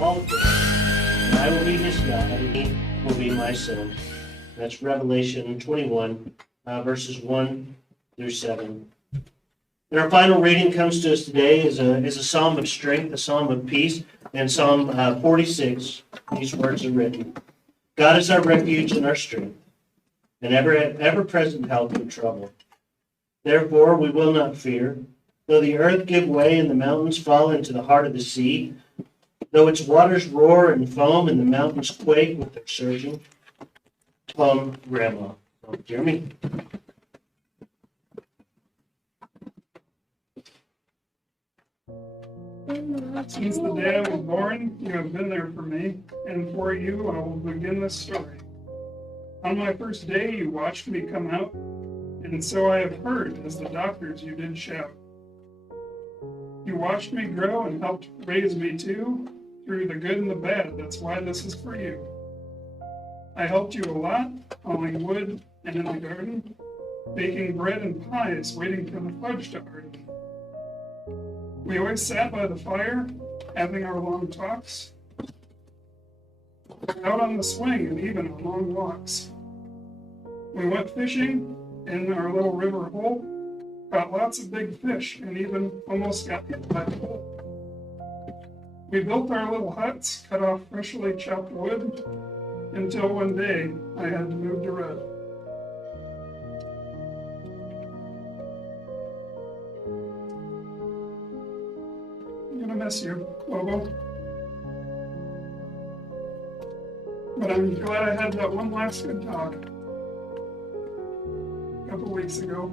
all things, and I will be his God, and he will be my son. That's Revelation 21, verses 1 through 7. And our final reading comes to us today is a psalm of strength, a psalm of peace, and Psalm 46. These words are written. God is our refuge and our strength, and ever-present help in trouble. Therefore we will not fear, though the earth give way and the mountains fall into the heart of the sea, though its waters roar and foam and the mountains quake with their surging. Poem, Grandma. Oh, Jeremy. Since the day I was born, you have been there for me, and for you I will begin this story. On my first day you watched me come out, and so I have heard as the doctors you did shout. You watched me grow and helped raise me too, through the good and the bad, that's why this is for you. I helped you a lot, hauling wood and in the garden, baking bread and pies, waiting for the fudge to harden. We always sat by the fire, having our long talks, out on the swing and even on long walks. We went fishing in our little river hole, caught lots of big fish, and even almost got hit by a hole. We built our little huts, cut off freshly chopped wood, until one day I had to move to Red. I'm gonna miss you, Lobo. But I'm glad I had that one last good talk a couple weeks ago,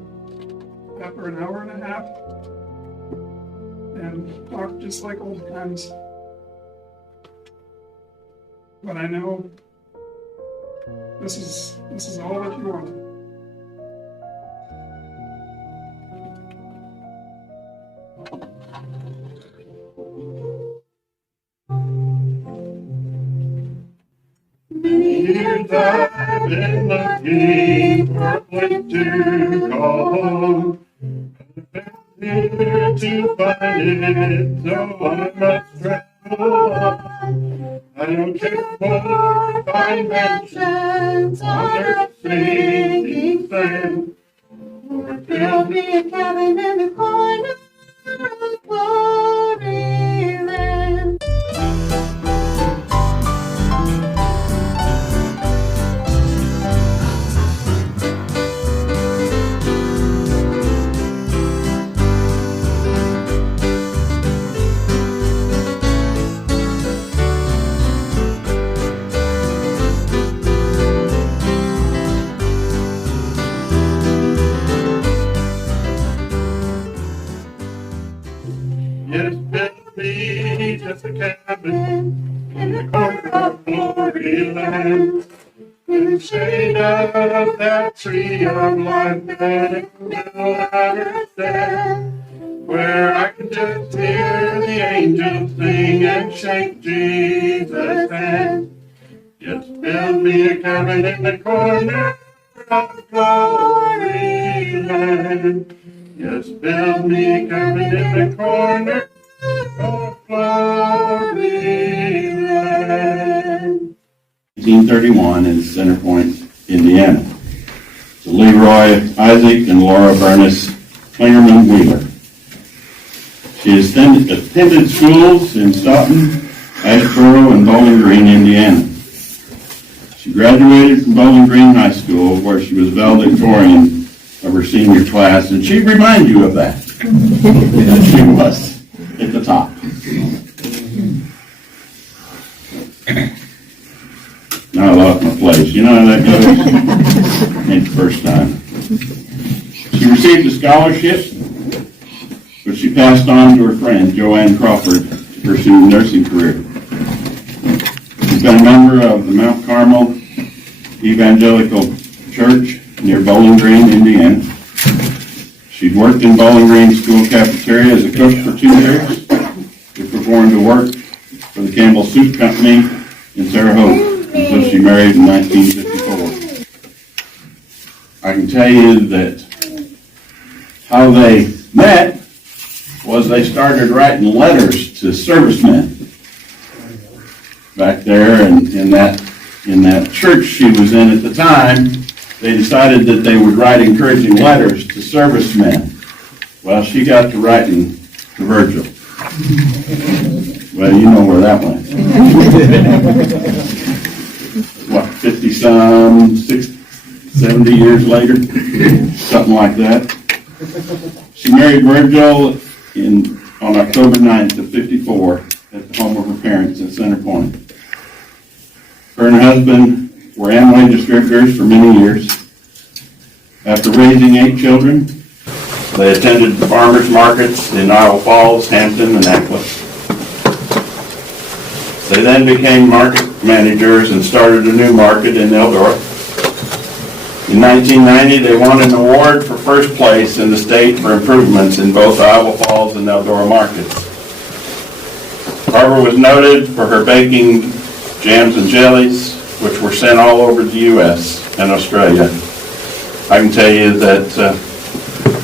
after an hour and a half, and talked just like old times. But I know this is all that you wanted. Years I've been looking for a place to call home. Here to find it, so I must travel on. I don't care for fine mansions on earth's sinking sand, or build me a cabin in the corner of glory land. Yes, build me just a cabin in the corner of glory land, in the shade of that tree of life that in the middle of earth stand, where I can just hear the angels sing and shake Jesus' hand. Just build me a cabin in the corner of glory land. Just build me a cabin in the corner of glory land. 1831 in Center Point, Indiana. To Leroy Isaac and Laura Bernice Klingerman Wheeler. She attended schools in Stoughton, Asheboro, and Bowling Green, Indiana. She graduated from Bowling Green High School, where she was valedictorian of her senior class, and she'd remind you of that. She was at the top. Now I lost my place. You know how that goes? Ain't the first time. She received a scholarship, which she passed on to her friend, Joanne Crawford, to pursue a nursing career. She's been a member of the Mount Carmel Evangelical Church near Bowling Green, Indiana. She'd worked in Bowling Green school cafeteria as a cook for 2 years before going to work for the Campbell Soup Company in Terre Haute until she married in 1954. I can tell you that how they met was they started writing letters to servicemen back there, and in that church she was in at the time, they decided that they would write encouraging letters to servicemen. Well, she got to writing to Virgil. Well, you know where that went. What, 50-some, 60, 70 years later? Something like that. She married Virgil on October 9th of 54 at the home of her parents in Center Point. Her and her husband were Amway distributors for many years. After raising 8 children, they attended farmers markets in Iowa Falls, Hampton, and Eckles. They then became market managers and started a new market in Eldora. In 1990, they won an award for first place in the state for improvements in both Iowa Falls and Eldora markets. Barbara was noted for her baking jams and jellies, which were sent all over the U.S. and Australia. I can tell you that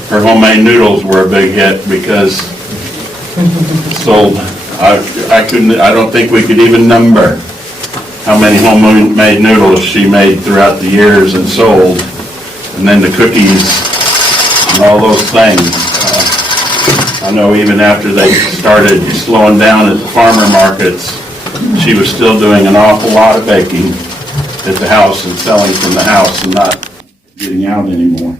her homemade noodles were a big hit because sold. I don't think we could even number how many homemade noodles she made throughout the years and sold, and then the cookies and all those things. I know even after they started slowing down at the farmer markets, she was still doing an awful lot of baking at the house and selling from the house and not getting out anymore.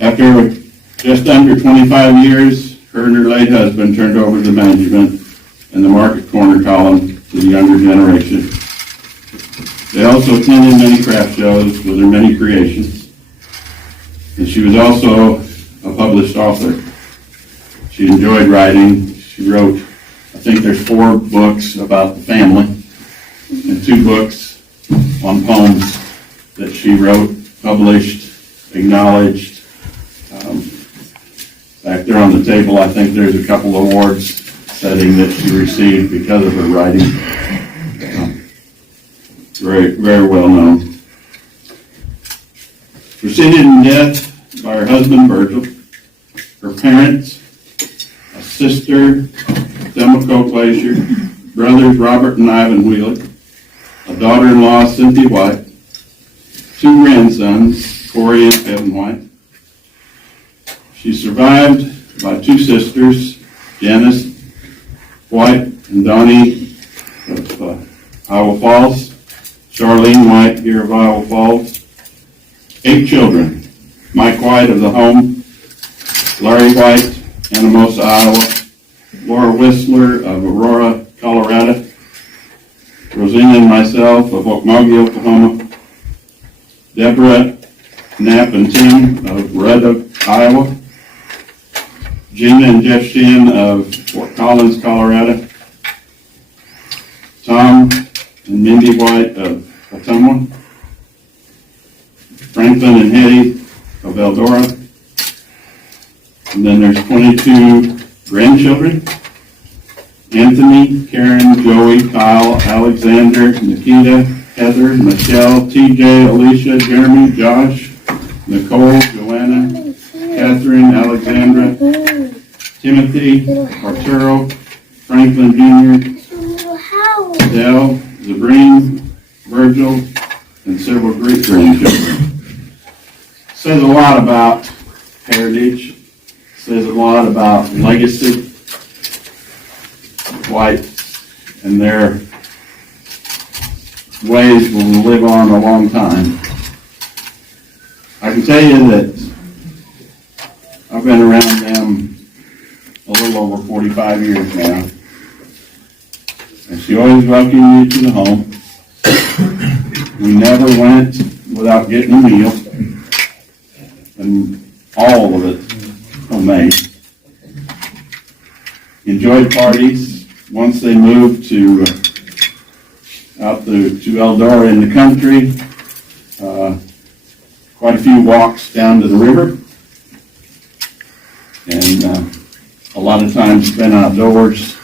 After just under 25 years, her and her late husband turned over the management and the market corner column to the younger generation. They also attended many craft shows with her many creations, and she was also a published author. She enjoyed writing. She wrote, I think there's 4 books about the family and 2 books on poems that she wrote, published, acknowledged. Back there on the table, I think there's a couple of awards setting that she received because of her writing. Very, very well known. Preceded in death by her husband Virgil, her parents, a sister, Thelma Coe Glacier, brothers Robert and Ivan Wheeler, a daughter-in-law, Cynthia White, 2 grandsons, Corey and Kevin White. She's survived by 2 sisters, Janice White and Donnie of Iowa Falls, Charlene White here of Iowa Falls. 8 children, Mike White of the home, Larry White, Anamosa, Iowa, Laura Whistler of Aurora, Colorado, Rosina and myself of Okmulgee, Oklahoma, Deborah, Knapp, and Tim of Red Oak, Iowa, Gina and Jeff Sheehan of Fort Collins, Colorado, Tom and Mindy White of Ottumwa, Franklin and Hetty of Eldora, and then there's 22 grandchildren, Anthony, Karen, Joey, Kyle, Alexander, Nikita, Heather, Michelle, TJ, Alicia, Jeremy, Josh, Nicole, Joanna, Catherine, Alexandra, Timothy, Arturo, Franklin Jr., Dell, Zabrine, Virgil, and several great-grandchildren. Says a lot about heritage, says a lot about legacy, whites, and their ways will live on a long time. I can tell you that I've been around them a little over 45 years now. And she always welcomed you to the home. We never went without getting a meal. And all of it homemade. Enjoyed parties. Once they moved to out to Eldora in the country, quite a few walks down to the river, and a lot of time spent outdoors.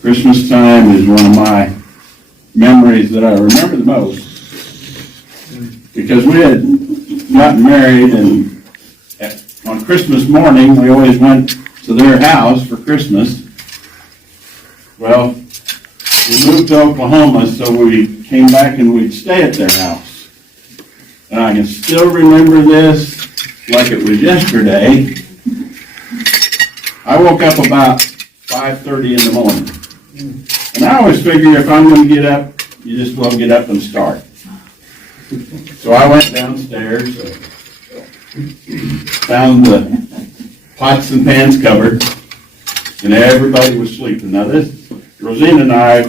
Christmas time is one of my memories that I remember the most, because we had gotten married, and on Christmas morning we always went to their house for Christmas, Well, we moved to Oklahoma, so we came back and we'd stay at their house. And I can still remember this like it was yesterday. I woke up about 5:30 in the morning. And I always figure if I'm going to get up, you just well get up and start. So I went downstairs, found the pots and pans covered, and everybody was sleeping. Now Rosina and I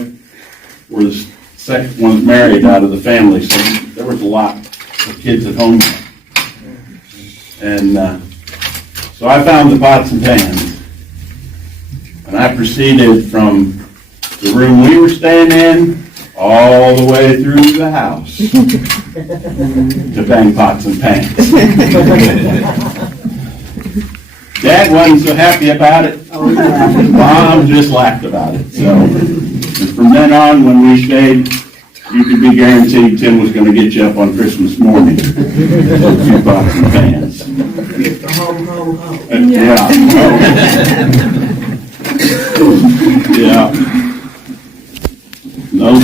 were the second ones married out of the family, so there was a lot of kids at home. And so I found the pots and pans, and I proceeded from the room we were staying in all the way through the house to bang pots and pans. Dad wasn't so happy about it. Mom just laughed about it. So, and from then on, when we stayed, you could be guaranteed Tim was going to get you up on Christmas morning with a few pots and pans. Yeah. Yeah. Those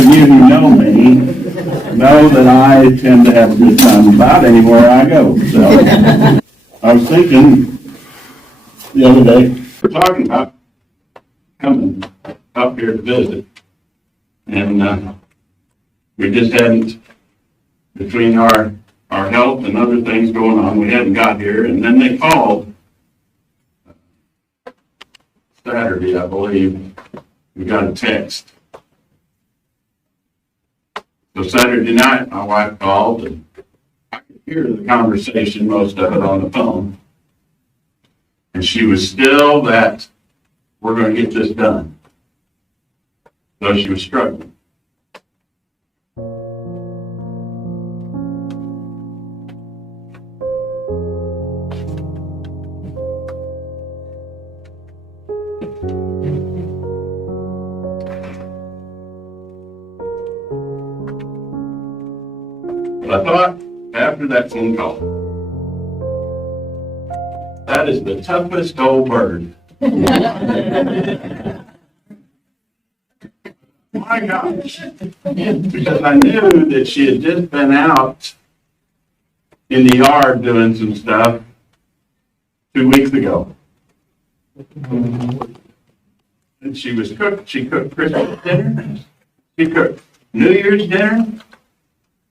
of you who know me know that I tend to have a good time about anywhere I go. So I was thinking the other day, we're talking about coming up here to visit. And we just hadn't, between our health and other things going on, we hadn't got here. And then they called Saturday, I believe. We got a text. So Saturday night, my wife called, and I could hear the conversation, most of it on the phone. And she was still that, we're going to get this done. Though she was struggling. But I thought, after that phone call, that is the toughest old bird. My gosh. Because I knew that she had just been out in the yard doing some stuff 2 weeks ago. And she cooked Christmas dinner, she cooked New Year's dinner,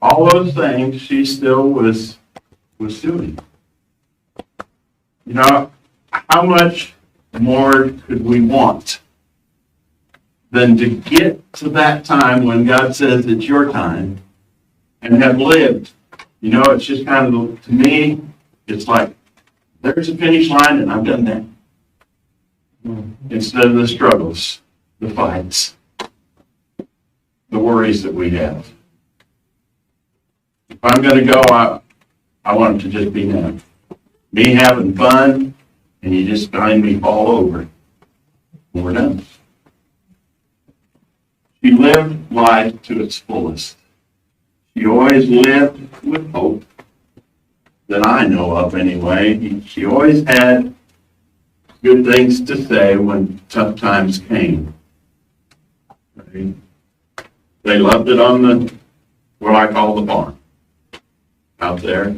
all those things she still was doing. You know, how much more could we want than to get to that time when God says it's your time and have lived? You know, it's just kind of, to me, it's like, there's a finish line and I've done that. Instead of the struggles, the fights, the worries that we have. If I'm going to go, I want it to just be now. Me having fun, and you just find me fall over when we're done. She lived life to its fullest. She always lived with hope, that I know of anyway. She always had good things to say when tough times came. Right? They loved it on what I call the farm out there.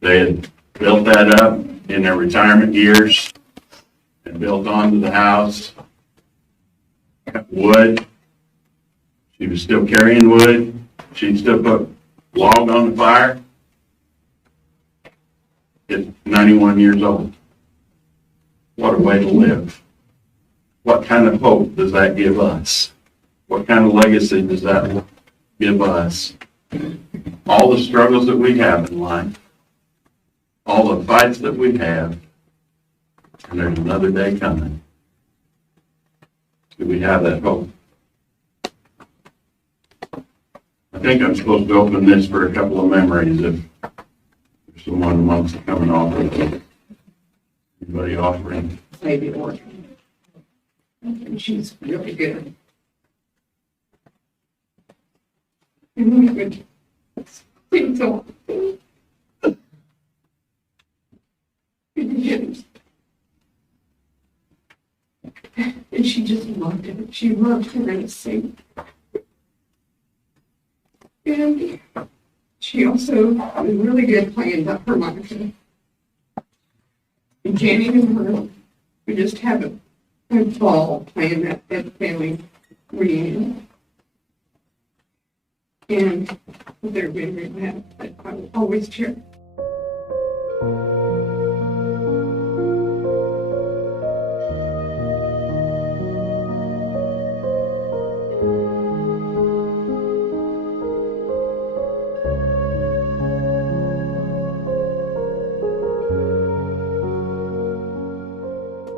They had built that up in their retirement years and built onto the house. Wood. She was still carrying wood. She'd still put log on the fire. At 91 years old. What a way to live. What kind of hope does that give us? What kind of legacy does that give us? All the struggles that we have in life, all the fights that we have, and there's another day coming. Do we have that hope? I think I'm supposed to open this for a couple of memories if someone wants to come and offer it. Anybody offering? Maybe more. And she's really good. Really good. Things on. And she just loved it. She loved hearing us sing. And she also was really good playing the harmonica. And Jenny and her would just have a ball playing that at the family reunion. And they're very mad, but I will always cheer.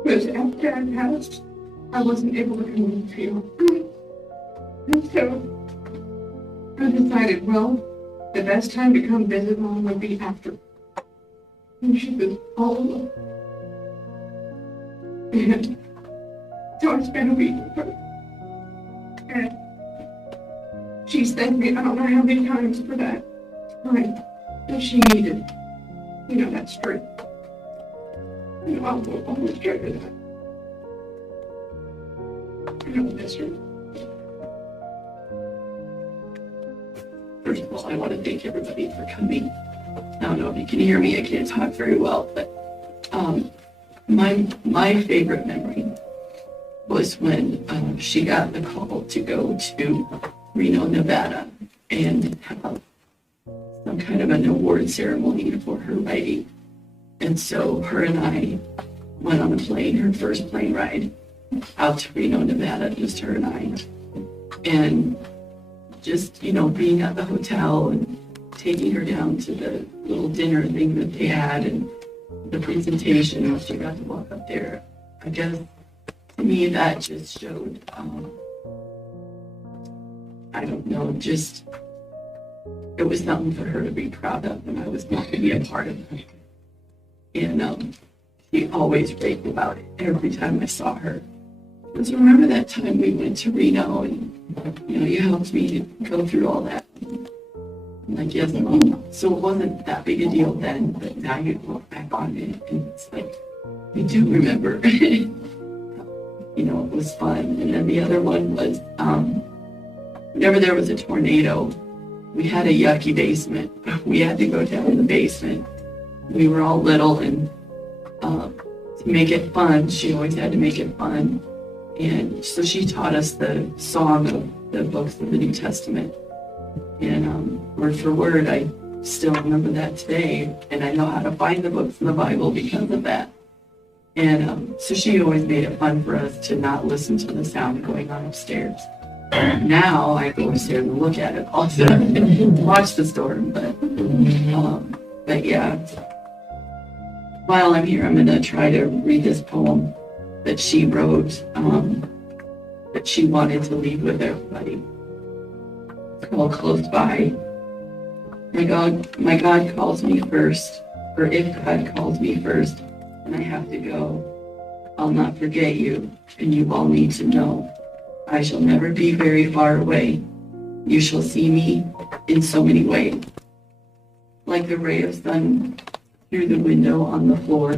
Because after Dad passed, I wasn't able to come and feel. And so I decided, well, the best time to come visit Mom would be after. And she was all alone. And so I spent a week with her. And she thanked me, I don't know how many times for that time that she needed, that strength. I'll always carry that. I don't miss her. First of all, I want to thank everybody for coming. I don't know if you can hear me. I can't talk very well, but my favorite memory was when she got the call to go to Reno, Nevada, and have some kind of an award ceremony for her writing. And so her and I went on a plane, her first plane ride out to Reno, Nevada, just her and I. And just, being at the hotel and taking her down to the little dinner thing that they had and the presentation, and she got to walk up there. I guess, to me, that just showed, I don't know, just, it was something for her to be proud of, and I was not to be a part of it. And she always raved about it every time I saw her. Because remember that time we went to Reno and, you helped me to go through all that. I'm like, yes, Mom. So it wasn't that big a deal then, but now you look back on it and it's like, I do remember. It was fun. And then the other one was, whenever there was a tornado, we had a yucky basement. We had to go down in the basement. We were all little, and to make it fun, she always had to make it fun. And so she taught us the song of the books of the New Testament. And word for word, I still remember that today. And I know how to find the books in the Bible because of that. And so she always made it fun for us to not listen to the sound going on upstairs. Now I go upstairs and look at it also, watch the storm. But yeah. While I'm here, I'm going to try to read this poem that she wrote, that she wanted to leave with everybody. It's called Close By. My God calls me first, or if God calls me first, and I have to go, I'll not forget you, and you all need to know. I shall never be very far away. You shall see me in so many ways. Like the ray of sun through the window on the floor,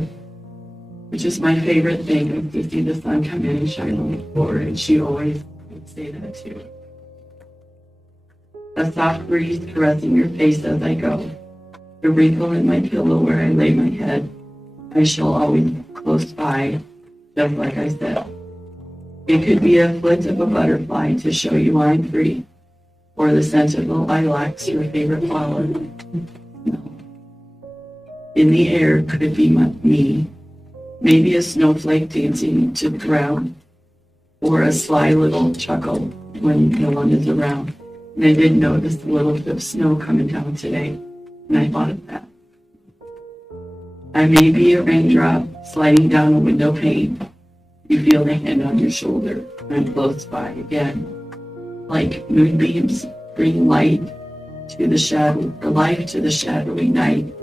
which is my favorite thing, is to see the sun come in and shine on the floor, and she always would say that too. A soft breeze caressing your face as I go, a wrinkle in my pillow where I lay my head, I shall always close by, just like I said. It could be a flit of a butterfly to show you I'm free, or the scent of the lilacs, your favorite flower. No. In the air could be me, maybe a snowflake dancing to the ground, or a sly little chuckle when no one is around. And I did notice a little bit of snow coming down today, and I thought of that. I may be a raindrop sliding down a window pane. You feel the hand on your shoulder, I'm close by again. Like moonbeams bring light to the shadow, or life to the shadowy night,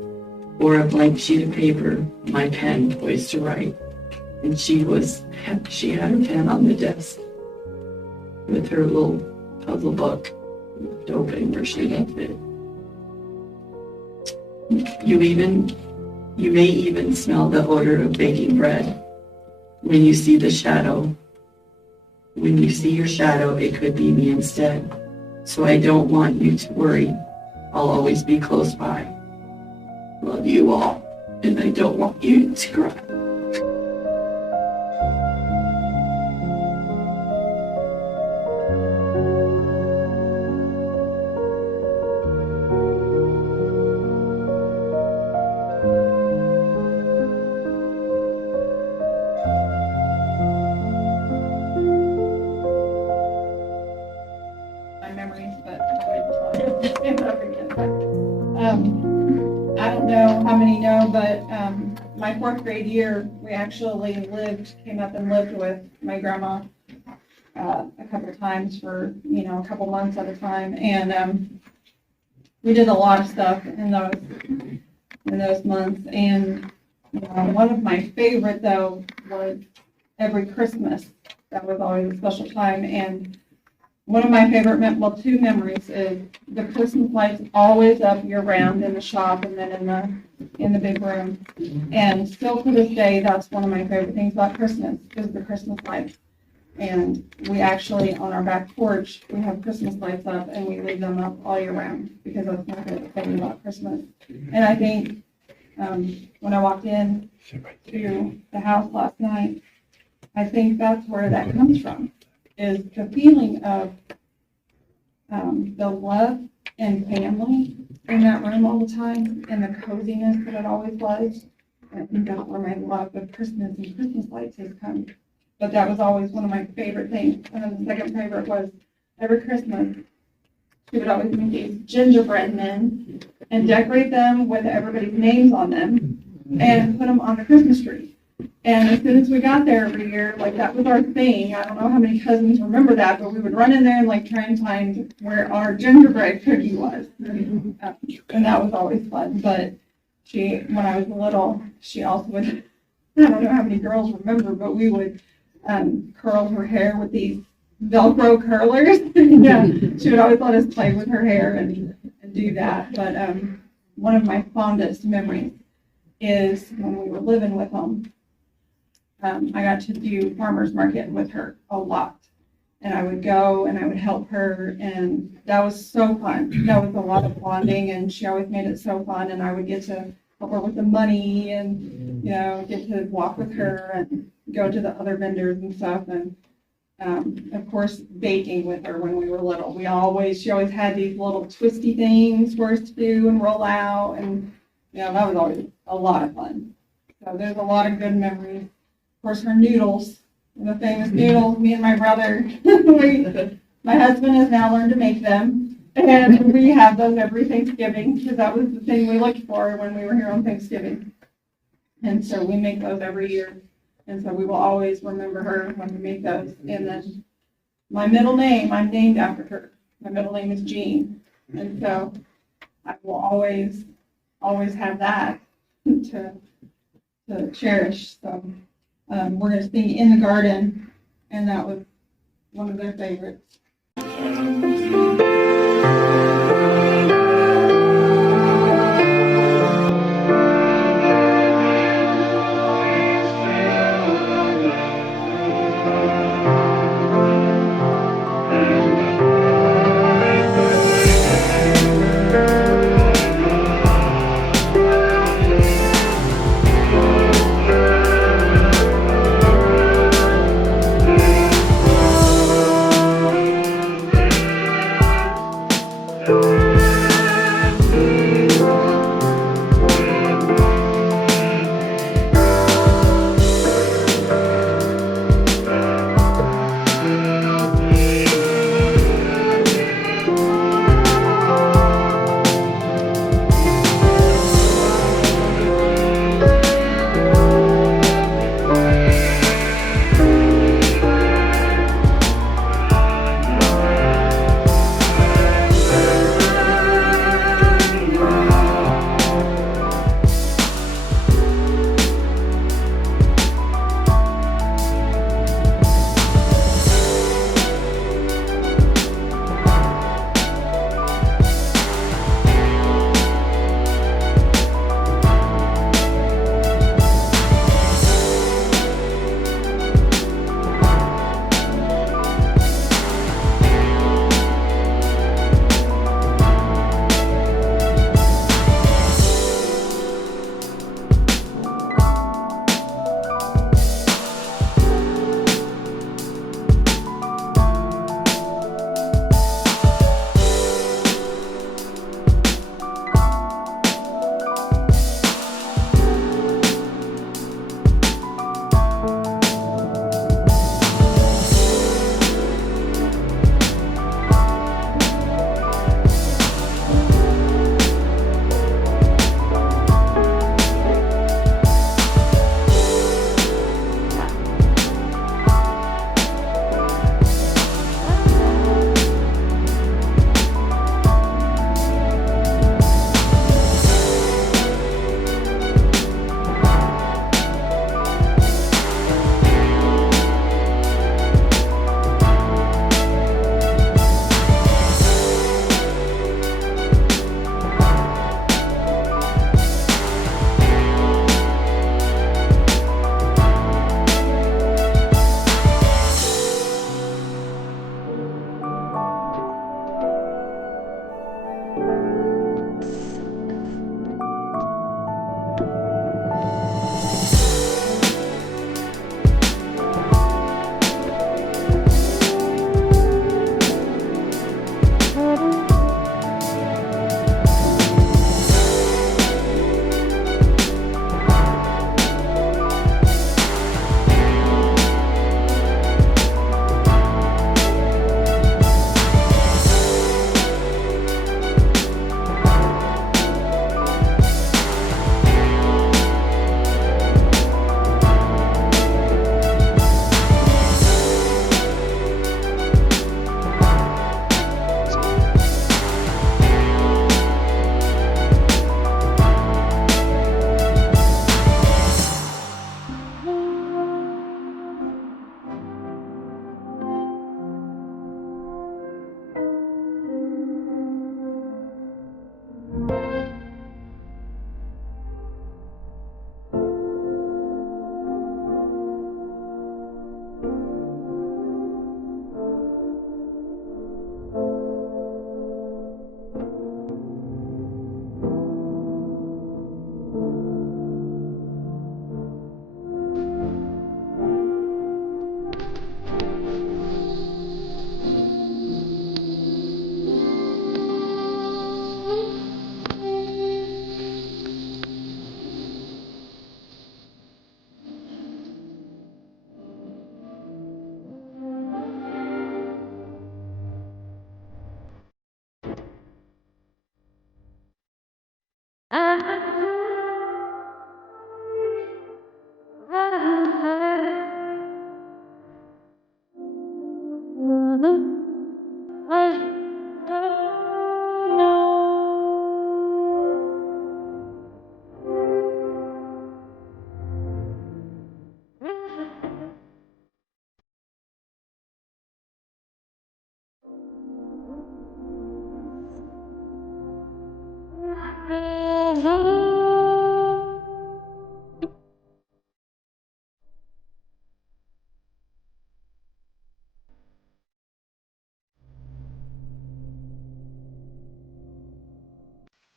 or a blank sheet of paper, my pen poised to write. And she had her pen on the desk with her little puzzle book open where she left it. You may even smell the odor of baking bread when you see the shadow when you see your shadow, it could be me instead. So I don't want you to worry. I'll always be close by. Love you all, and I don't want you to cry. My memories, but I don't know how many know, but my fourth grade year, we actually came up and lived with my grandma a couple of times for, a couple months at a time. And we did a lot of stuff in those months. And one of my favorite, though, was every Christmas. That was always a special time. And one of my favorite, two memories is the Christmas lights always up year round in the shop and then in the big room. And still to this day, that's one of my favorite things about Christmas is the Christmas lights. And we actually, on our back porch, we have Christmas lights up and we leave them up all year round because that's my favorite thing about Christmas. And I think when I walked in to the house last night, I think that's where that comes from. Is the feeling of the love and family in that room all the time and the coziness that it always was. I think that's where my love of Christmas and Christmas lights has come. But that was always one of my favorite things. And then the second favorite was every Christmas, she would always make these gingerbread men and decorate them with everybody's names on them and put them on the Christmas tree. And as soon as we got there every year, that was our thing. I don't know how many cousins remember that, but we would run in there and try and find where our gingerbread cookie was. And that was always fun. But when I was little, she also would, I don't know how many girls remember, but we would curl her hair with these Velcro curlers. Yeah, she would always let us play with her hair and do that. But one of my fondest memories is when we were living with them. I got to do farmer's market with her a lot. And I would go and I would help her, and that was so fun. That was a lot of bonding, and she always made it so fun. And I would get to help her with the money and, get to walk with her and go to the other vendors and stuff. And, of course, baking with her when we were little. She always had these little twisty things for us to do and roll out. And, that was always a lot of fun. So there's a lot of good memories. Of course, her noodles, the famous noodles, me and my brother, my husband has now learned to make them. And we have those every Thanksgiving because that was the thing we looked for when we were here on Thanksgiving. And so we make those every year. And so we will always remember her when we make those. And then my middle name, I'm named after her. My middle name is Jean. And so I will always have that to cherish. So we're going to sing In the Garden, and that was one of their favorites.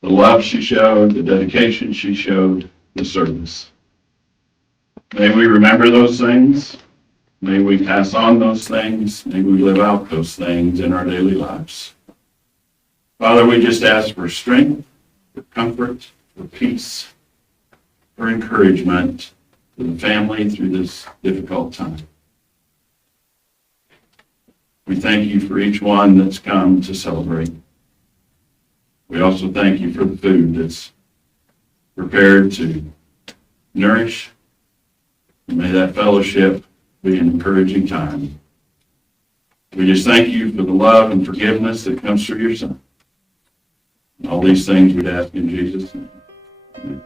The love she showed, the dedication she showed, the service. May we remember those things. May we pass on those things. May we live out those things in our daily lives. Father, we just ask for strength, for comfort, for peace, for encouragement to the family through this difficult time. We thank you for each one that's come to celebrate. We also thank you for the food that's prepared to nourish. May that fellowship be an encouraging time. We just thank you for the love and forgiveness that comes through your Son. And all these things we'd ask in Jesus' name. Amen.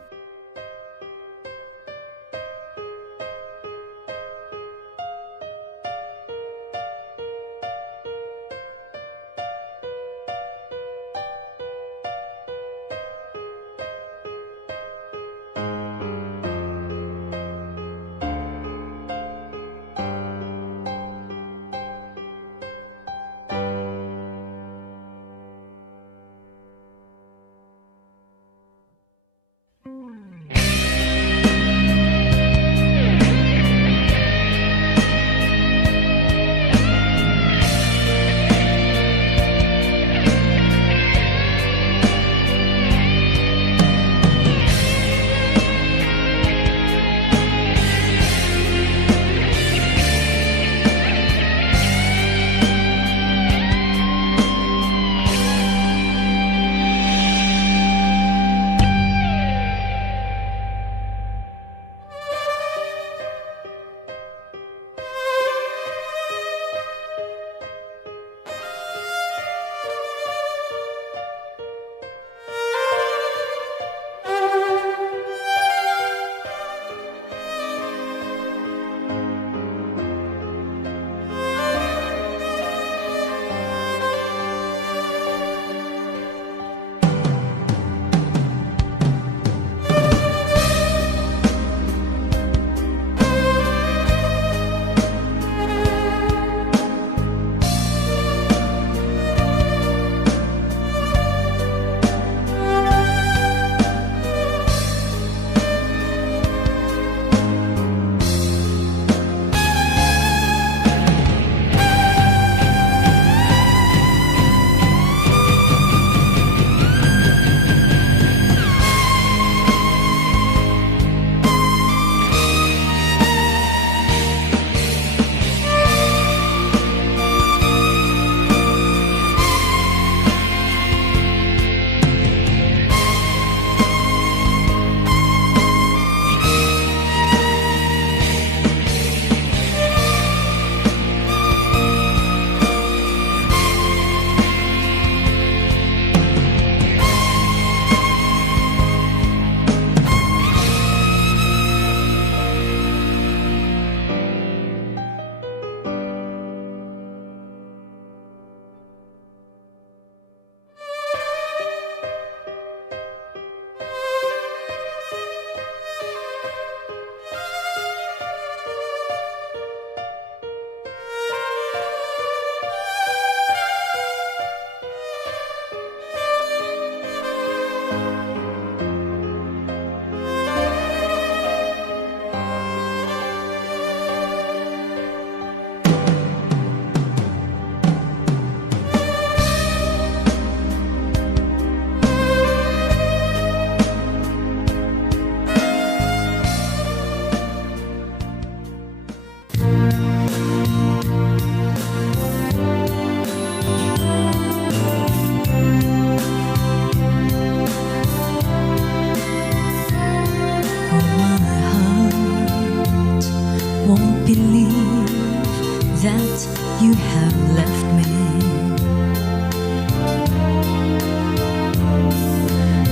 that you have left me.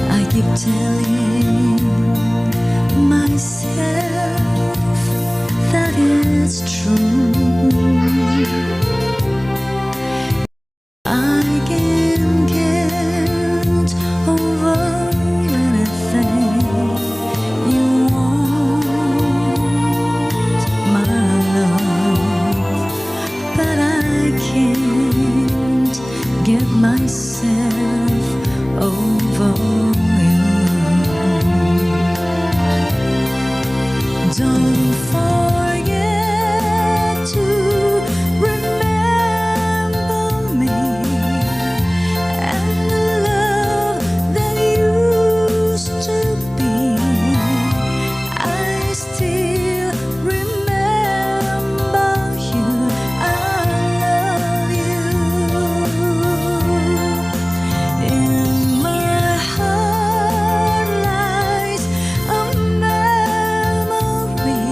I keep telling myself that it's true. I can get over anything you want, my love, but I can't get myself over you. Don't forget to remember me and the love that used to be. I still remember you. I love you. In my heart lies a memory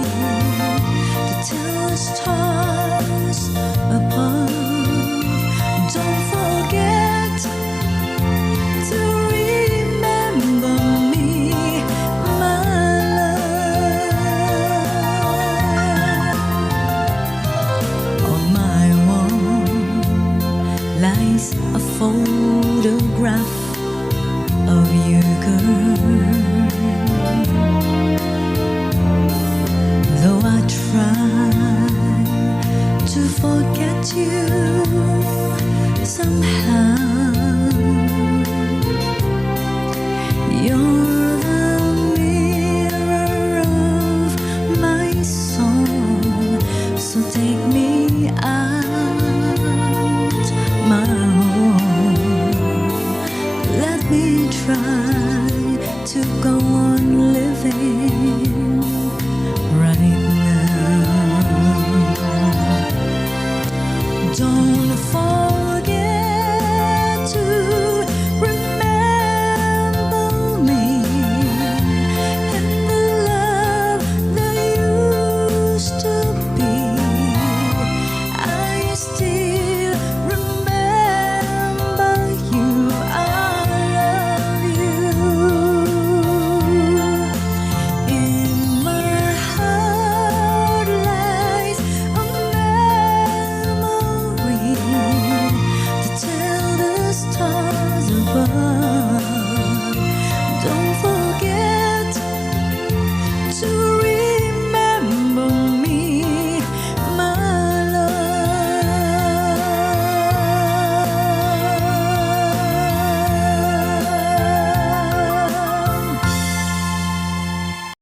to tell the stars apart. Don't forget to remember me, my love. On my wall lies a photograph of you, girl. Though I try to forget you somehow, you're the mirror of my soul. So take me out, my home. Let me try to go on living right now. Don't